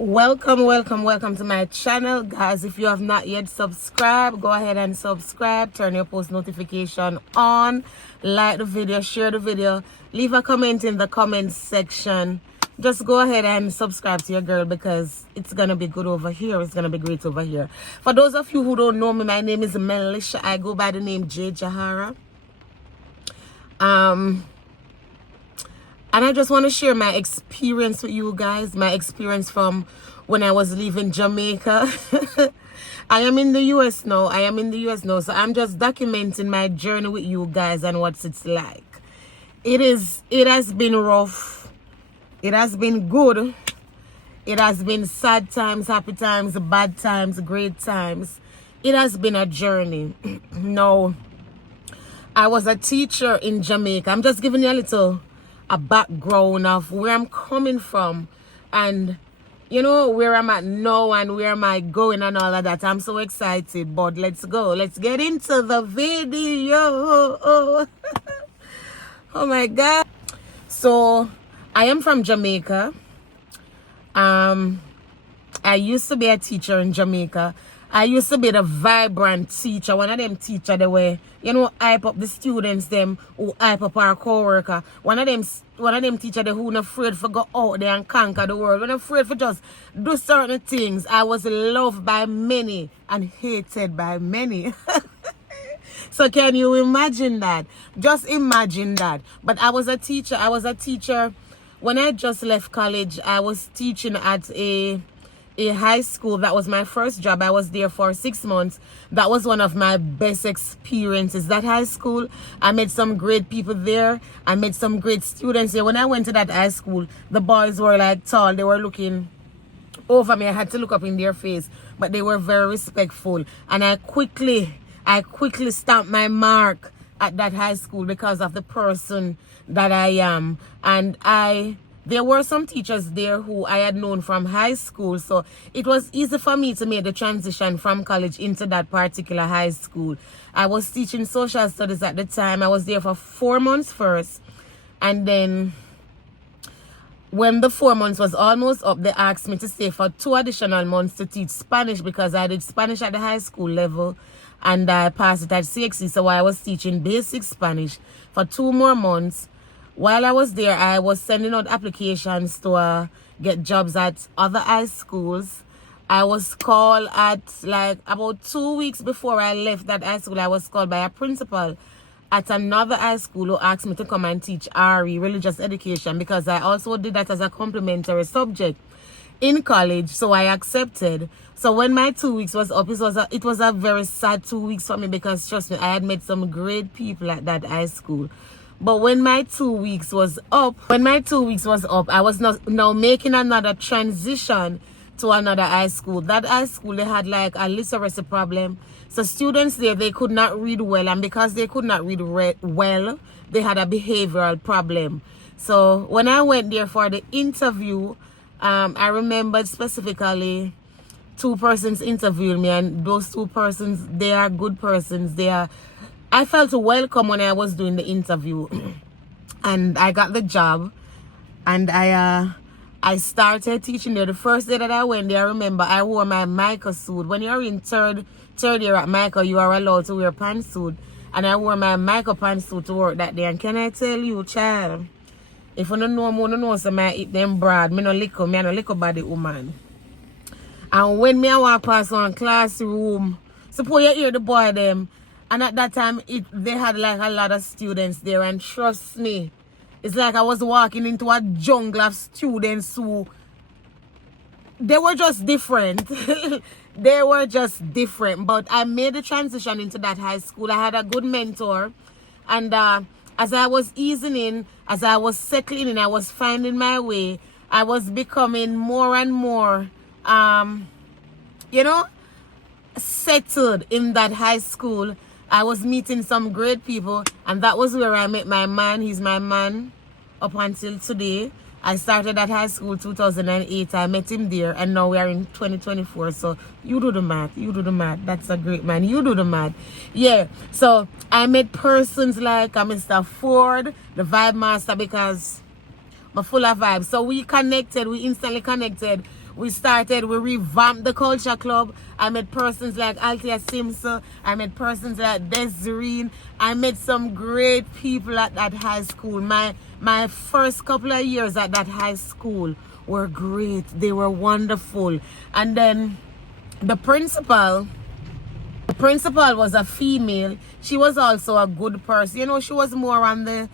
Welcome to my channel, guys. If you have not yet subscribed, go ahead and subscribe, turn your post notification on, like the video, share the video, leave a comment in the comment section. Just go ahead and subscribe to your girl because it's gonna be good over here. It's gonna be great over here. For those of you who don't know me, my name is Melisha. I go by the name J Jahara. And I just want to share my experience with you guys, my experience from when I was leaving Jamaica. I am in the US now. So I'm just documenting my journey with you guys and what it's like. It has been rough. It has been good. It has been sad times, happy times, bad times, great times. It has been a journey. No, I was a teacher in Jamaica. I'm just giving you a background of where I'm coming from and where I'm at now and where am I going and all of that. I'm so excited, but let's go. Let's get into the video. Oh my God. So I am from Jamaica. I used to be a teacher in Jamaica. I used to be the vibrant teacher. One of them teacher they were, hype up the students them who hype up our co-worker. One of them teacher they who not afraid for go out there and conquer the world. When afraid for just do certain things. I was loved by many and hated by many. So can you imagine that? Just imagine that. But I was a teacher. When I just left college, I was teaching at a high school. That was my first job. I was there for 6 months. That was one of my best experiences. That high school, I met some great people there. I met some great students there. When I went to that high school, the boys were like tall. They were looking over me. I had to look up in their face, but they were very respectful. And I quickly stamped my mark at that high school because of the person that I am. And there were some teachers there who I had known from high school, so it was easy for me to make the transition from college into that particular high school. I was teaching social studies at the time. I was there for 4 months first, and then when the 4 months was almost up, they asked me to stay for 2 additional months to teach Spanish because I did Spanish at the high school level and I passed it at CXC, so I was teaching basic Spanish for 2 more months. While I was there, I was sending out applications to get jobs at other high schools. I was called at like about 2 weeks before I left that high school. I was called by a principal at another high school who asked me to come and teach RE, religious education, because I also did that as a complementary subject in college. So I accepted. So when my 2 weeks was up, it was a very sad 2 weeks for me because trust me, I had met some great people at that high school. But when my 2 weeks was up, I was now making another transition to another high school. That high school, they had like a literacy problem. So students there, they could not read well. And because they could not read well, they had a behavioral problem. So when I went there for the interview, I remembered specifically 2 persons interviewed me. And those 2 persons, they are good persons. I felt welcome when I was doing the interview and I got the job and I started teaching there. The first day that I went there, I remember I wore my Mica suit. When you're in third year at Mica, you are allowed to wear pantsuit, and I wore my Mica pantsuit to work that day. And can I tell you, child, if you don't know so I eat them broad, me no liquor body woman. And when I walk past one classroom, suppose you hear the boy them. And at that time, they had like a lot of students there. And trust me, it's like I was walking into a jungle of students who, they were just different. They were just different. But I made the transition into that high school. I had a good mentor. And as I was easing in, as I was settling in, I was finding my way. I was becoming more and more, settled in that high school. I was meeting some great people, and that was where I met my man. He's my man up until today. I started at high school 2008. I met him there, and now we are in 2024. So you do the math. That's a great man. You do the math. Yeah. So I met persons like Mr. Ford, the Vibe Master, because I'm full of vibes. So we connected, we instantly connected. We revamped the culture club. I met persons like Althea Simpson. I met persons like Desireen. I met some great people at that high school. My first couple of years at that high school were great. They were wonderful. And then the principal was a female. She was also a good person. You know, she was more on the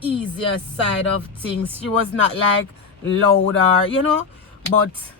easier side of things. She was not like loud or, you know, but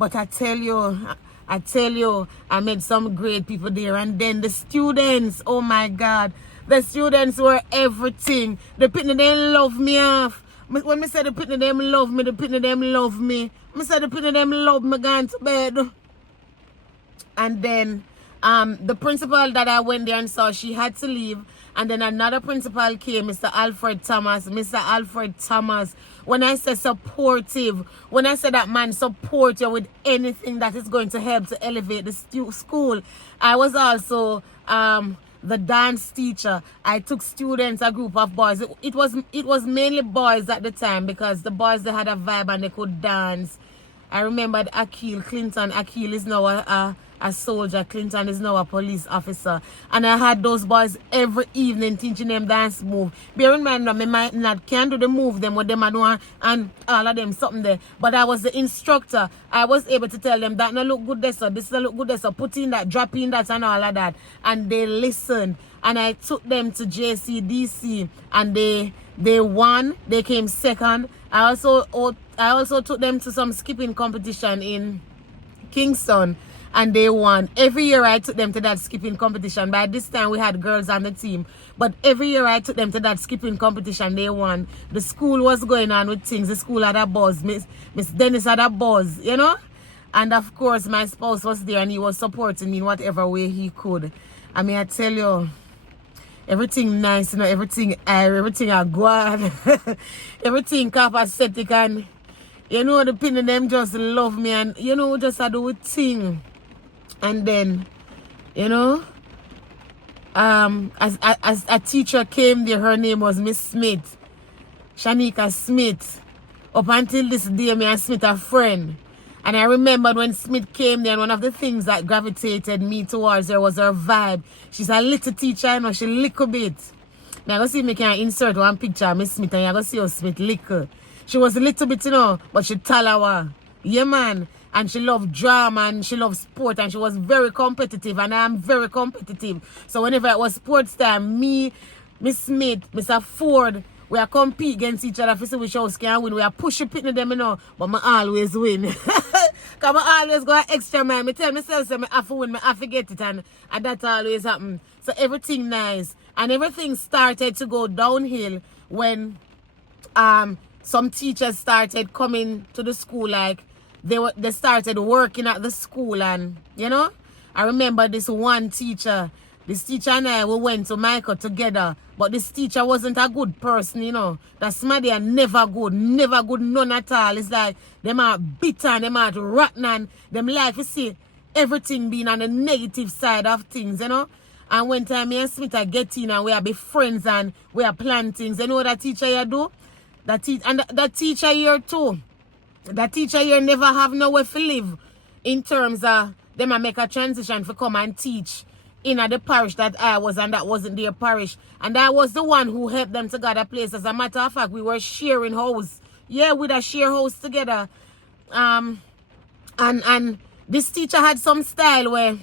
I tell you, I met some great people there. And then the students, oh my God, the students were everything. The pitney, they love me off. When me say the pitney, them love me, the pitney, them love me. Me say the pitney, them love me going to bed. And then the principal that I went there and saw, she had to leave. And then another principal came, Mr. Alfred Thomas. Mr. Alfred Thomas, when I say supportive, when I say that man support you with anything that is going to help to elevate the school. I was also the dance teacher. I took students, a group of boys. It was mainly boys at the time because the boys, they had a vibe and they could dance. I remembered Akil Clinton. Akil is now a soldier. Clinton is now a police officer. And I had those boys every evening teaching them dance move. Bear in mind that me might not can do the move them what them I do and all of them something there. But I was the instructor. I was able to tell them that no look good there, so this no look good there, so put in that, drop in that and all of that. And they listened. And I took them to JCDC and they won. They came second. I also took them to some skipping competition in Kingston and they won. Every year I took them to that skipping competition. By this time we had girls on the team. But every year I took them to that skipping competition, they won. The school was going on with things. The school had a buzz. Miss Dennis had a buzz, you know? And of course my spouse was there and he was supporting me in whatever way he could. I mean, I tell you, everything nice, you know, everything I go on. Everything copacetic and, you know, the people them just love me and, you know, just I do a thing. And then, you know, as a teacher came there, her name was Miss Smith, Shanika Smith. Up until this day, me and Smith are friends. And I remembered when Smith came there, and one of the things that gravitated me towards her was her vibe. She's a little teacher, you know, she little bit. Now, I go see if I can insert one picture of Miss Smith, and you go see how Smith little. She was a little bit, you know, but she talawa. Yeah, man. And she loved drama, and she loved sport, and she was very competitive, and I am very competitive. So whenever it was sports time, me, Miss Smith, Mr. Ford, we are compete against each other for see which house can win. We are pushing pitting them, you know, but I always win. Because I always go an extra mile. I tell myself, I have to win, I have to get it, and that always happen. So everything nice. And everything started to go downhill when some teachers started coming to the school, like they started working at the school, and you know, I remember this one teacher. This teacher and I, we went to Jamaica together. But this teacher wasn't a good person, you know. That somebody are never good, none at all. It's like, them are bitter and them are rotten and them like to see everything being on the negative side of things, you know. And when time me and Smith are getting and we are be friends and we are planning things, you know what that teacher here do? That teacher here too. That teacher here never have nowhere to live in terms of them a make a transition for come and teach in the parish that I was, and that wasn't their parish. And I was the one who helped them to get a place. As a matter of fact, we were sharing house. Yeah, we'd a share house together. And this teacher had some style where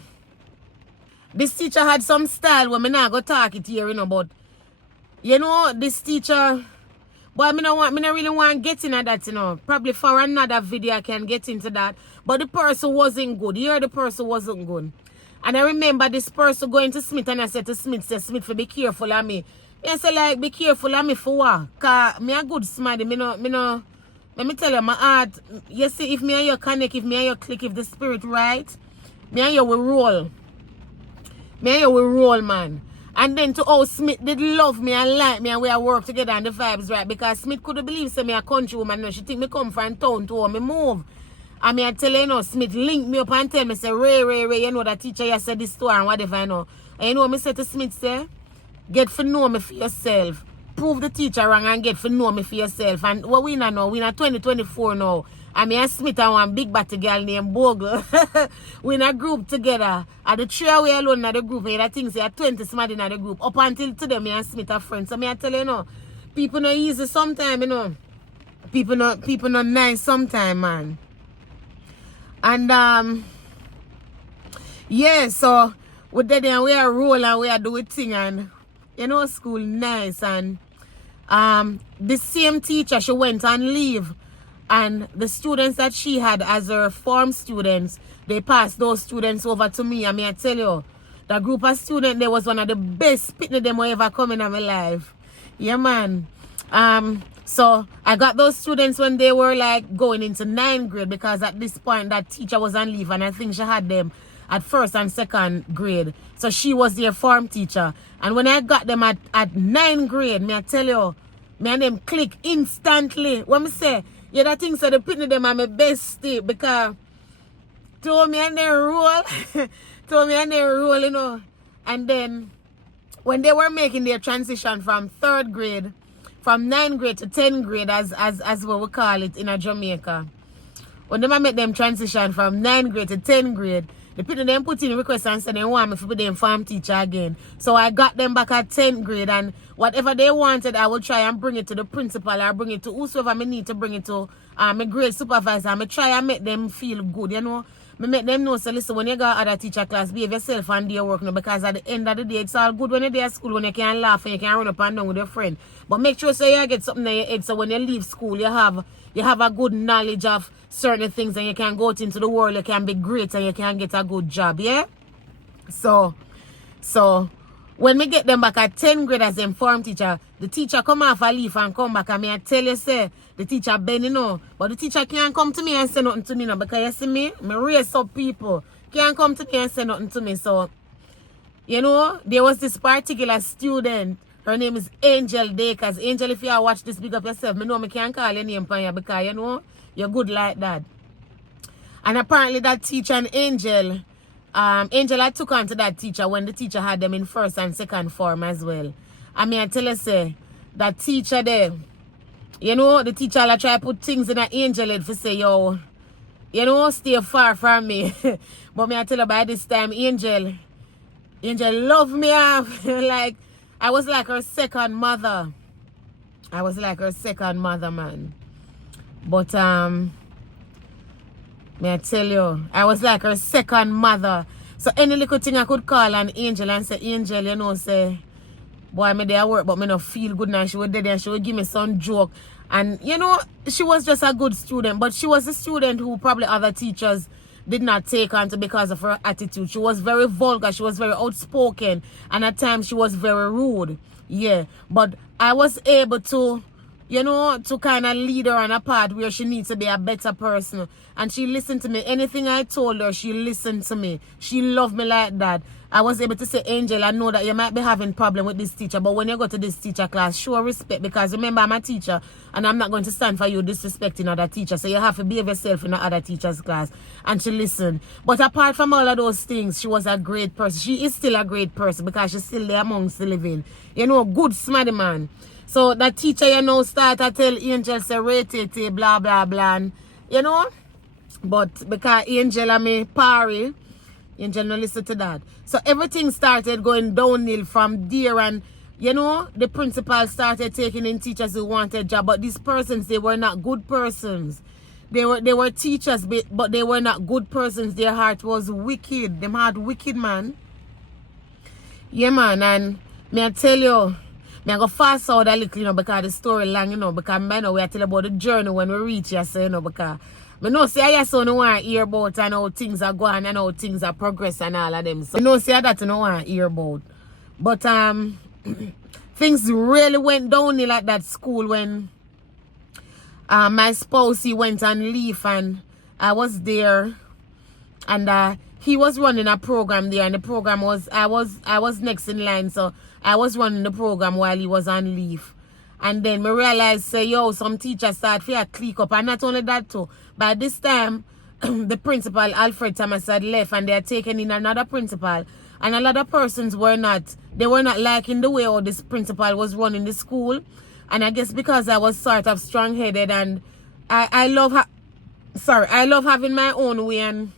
me not go talk it here, you know, but you know, this teacher, but me not really want to get into that, you know. Probably for another video I can get into that. But the person wasn't good. Here the person wasn't good. And I remember this person going to Smith, and I said to Smith, for be careful of me. I said, like, be careful of me for what? Because me a good somebody. Let me tell you, my heart, you see, if me and you connect, if me and you click, if the spirit right, me and you will roll. Me and you will roll, man. And then to how Smith did love me and like me, and we are work together and the vibes right. Because Smith couldn't believe, say, me a country woman. No, she think me come from town to how me move. I mean, I tell you, you know, Smith link me up and tell me, say, Ray, you know, that teacher you said this to her and whatever, you know. And you know what I said to Smith, say, get to know me for yourself. prove the teacher wrong and get to know me for yourself. And what we know, we in 2024 now. And me and Smith and one big batty girl named Bogle. We in a group together. And the three we alone in the group. And I think say 20 somebody in the group. Up until today, me and Smith are friends. So me I tell you, people not easy sometimes, People not nice sometimes, man. And yeah, so with that then we are roll and we are doing thing and school nice and the same teacher, she went on leave. And the students that she had as her form students, they passed those students over to me. I mean, I tell you, the group of students, they was one of the best pitney them who ever come in my life. Yeah, man. So I got those students when they were like going into 9th grade because at this point that teacher was on leave and I think she had them at 1st and 2nd grade. So she was their form teacher. And when I got them at 9th grade, me I tell you, me and them click instantly. What me say? Yeah, that thing so the pitney them are my bestie because told me and they roll. Told me and they roll, And then when they were making their transition from 3rd grade, from 9th grade to 10th grade as what we call it in Jamaica. When they make them transition from 9th grade to 10th grade, the people them put in a request and said they want me to be them farm teacher again. So I got them back at 10th grade and whatever they wanted, I will try and bring it to the principal or bring it to whosoever I need to bring it to my grade supervisor. I try and make them feel good, Me make them know, so listen, when you go to other teacher class, behave yourself and do your work now because at the end of the day, it's all good when you're there at school, when you can laugh and you can run up and down with your friend. But make sure so you get something in your head so when you leave school, you have a good knowledge of certain things and you can go out into the world, you can be great and you can get a good job, yeah? So when we get them back at 10th grade as form teacher, the teacher come off a leave and come back and me I tell you, say, the teacher bend, but the teacher can't come to me and say nothing to me, because you see me raise up people. Can't come to me and say nothing to me. So, there was this particular student, her name is Angel Dakers. Angel, if you watch this, big up yourself. Me know me can't call your name for you because, you're good like that. And apparently that teacher and Angel, Angel I took on to that teacher when the teacher had them in 1st and 2nd form as well. I mean, I tell you, say, that teacher there, the teacher will try to put things in an Angel head for say, yo, stay far from me. But me I tell you, by this time, Angel love me off. Like, I was like her second mother. I was like her second mother, man. But, may I tell you, I was like her second mother. So any little thing I could call an Angel and say, Angel, say, boy, me there work, but me not feel good now. She would there and she would give me some joke. And, she was just a good student. But she was a student who probably other teachers did not take on to because of her attitude. She was very vulgar. She was very outspoken. And at times she was very rude. Yeah. But I was able to, to kind of lead her on a path where she needs to be a better person. And she listened to me. Anything I told her, she listened to me. She loved me like that. I was able to say, Angel, I know that you might be having problem with this teacher, but when you go to this teacher class, show respect because remember, I'm a teacher and I'm not going to stand for you disrespecting other teachers. So you have to behave yourself in the other teacher's class. And she listened. But apart from all of those things, she was a great person. She is still a great person because she's still there amongst the living. Good, smarty man. So that teacher, start to tell Angel, say, rate it, blah, blah, blah. And, but because Angel and me party, Angel no listen to that. So everything started going downhill from there and, the principal started taking in teachers who wanted job. But these persons, they were not good persons. They were teachers, but they were not good persons. Their heart was wicked. Them heart wicked, man. Yeah, man. And me I tell you, me I go fast out a little, because the story long, because I know we are tell about the journey when we reach here, so, because I know say I so no want to hear about and how things are going and how things are progress and all of them. So I know say that I no want to hear about. But things really went downhill at that school when my spouse he went on leave and I was there and he was running a program there and the program was I was next in line, so I was running the program while he was on leave. And then me realized say some teachers start to click up, and not only that too. By this time the principal Alfred Thomas had left and they had taken in another principal, And a lot of persons were not liking the way how this principal was running the school. And I guess because I was sort of strong-headed and I love having my own way. And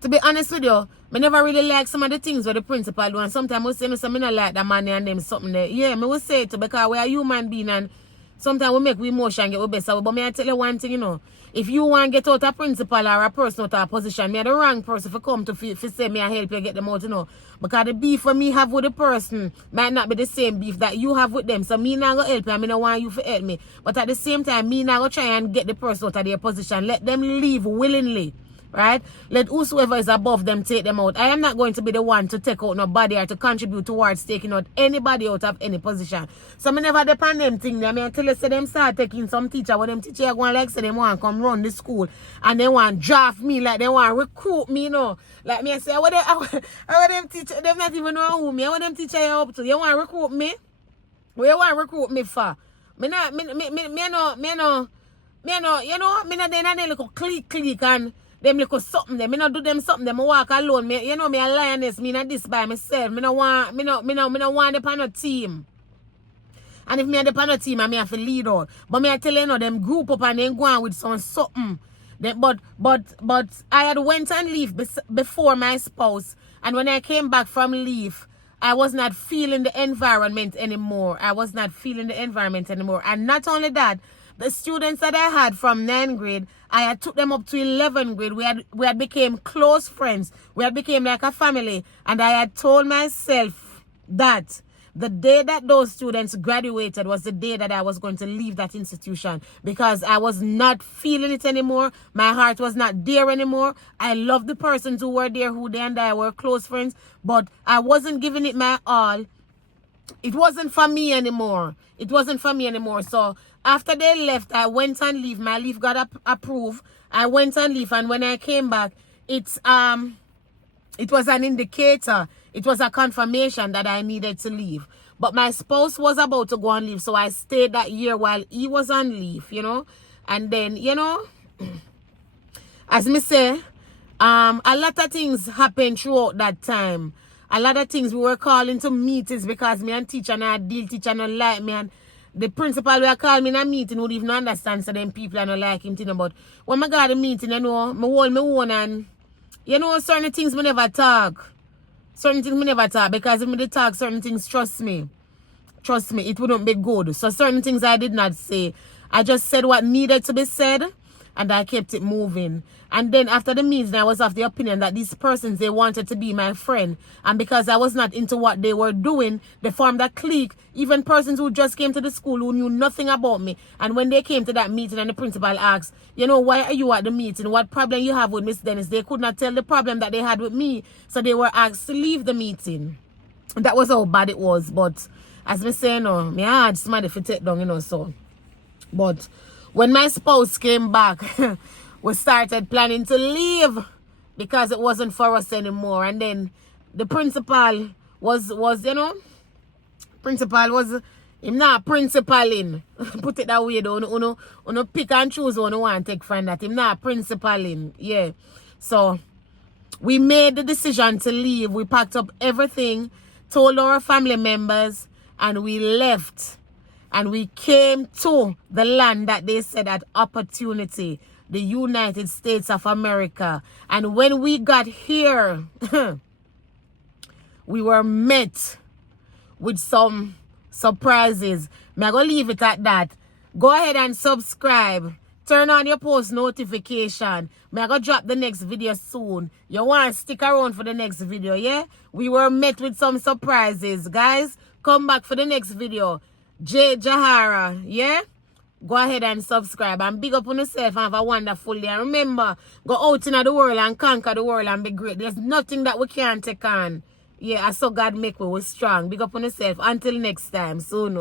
to be honest with you, I never really like some of the things where the principal do. And sometimes I say, I don't like that man and them something there. Yeah, I will say it too, because we are human beings and sometimes we make we emotion get we best. But I tell you one thing, you know. If you want to get out a principal or a person out of a position, me are the wrong person for come to say me and help you get them out, you know. Because the beef for me have with the person might not be the same beef that you have with them. So me not going to help you and me don't want you to help me. But at the same time, me not going to try and get the person out of their position. Let them leave willingly. Right? Let whosoever is above them take them out. I am not going to be the one to take out nobody or to contribute towards taking out anybody out of any position. So I never depend them thing. I mean, until they say them start taking some teacher, when them teacher are going like say them want to come run the school and they want to draft me, like they want to recruit me, you know. Like me, I say, what them teacher, they not even know who me. What them teacher you up to? You want to recruit me? What you want to recruit me for? Me no, you know, me not then a little click and them little something them. Me not do them something them. I walk alone. Me, you know, me a lioness. Me not this by myself. Me no want them on a team. And if me a on a team, I may have to lead out. But me I tell you, them group up and then go on with something. But I had went and leave before my spouse. And when I came back from leave, I was not feeling the environment anymore. And not only that, the students that I had from 9th grade, I had took them up to 11th grade. We had became close friends. We had became like a family. And I had told myself that the day that those students graduated was the day that I was going to leave that institution, because I was not feeling it anymore. My heart was not there anymore. I loved the persons who were there, who they and I were close friends, but I wasn't giving it my all. It wasn't for me anymore. So after they left, I went and leave. My leave got approved. I went and leave, and when I came back, it was an indicator. It was a confirmation that I needed to leave. But my spouse was about to go on leave, so I stayed that year while he was on leave, you know. And then, you know, as me say, a lot of things happened throughout that time. A lot of things we were calling to meetings because me and teacher and I deal teacher not like me, and the principal will call me in a meeting would even understand, so them people are not like him, you know. But when I got the meeting, you know, I hold my own, and you know, certain things me never talk. Because if me talk certain things, trust me, it wouldn't be good. So certain things I did not say. I just said what needed to be said, and I kept it moving. And then after the meeting, I was of the opinion that these persons, they wanted to be my friend. And because I was not into what they were doing, they formed a clique. Even persons who just came to the school who knew nothing about me. And when they came to that meeting and the principal asked, you know, why are you at the meeting? What problem you have with Miss Dennis? They could not tell the problem that they had with me. So they were asked to leave the meeting. And that was how bad it was. But as me say, no, me had somebody to take down, you know, so. But when my spouse came back, we started planning to leave because it wasn't for us anymore. And then the principal was you know, him not principaling. Put it that way though. Uno pick and choose one want to take from that. Him not principaling. Yeah. So we made the decision to leave. We packed up everything, told our family members, and we left. And we came to the land that they said had opportunity, the United States of America. And when we got here, we were met with some surprises. I'm going to leave it at that. Go ahead and subscribe. Turn on your post notification. I'm going to drop the next video soon. You want to stick around for the next video, yeah? We were met with some surprises. Guys, come back for the next video. J. Jahara, yeah? Go ahead and subscribe and big up on yourself and have a wonderful day. And remember, go out in the world and conquer the world and be great. There's nothing that we can't take on. Yeah, I saw God make we strong. Big up on yourself. Until next time. Soon.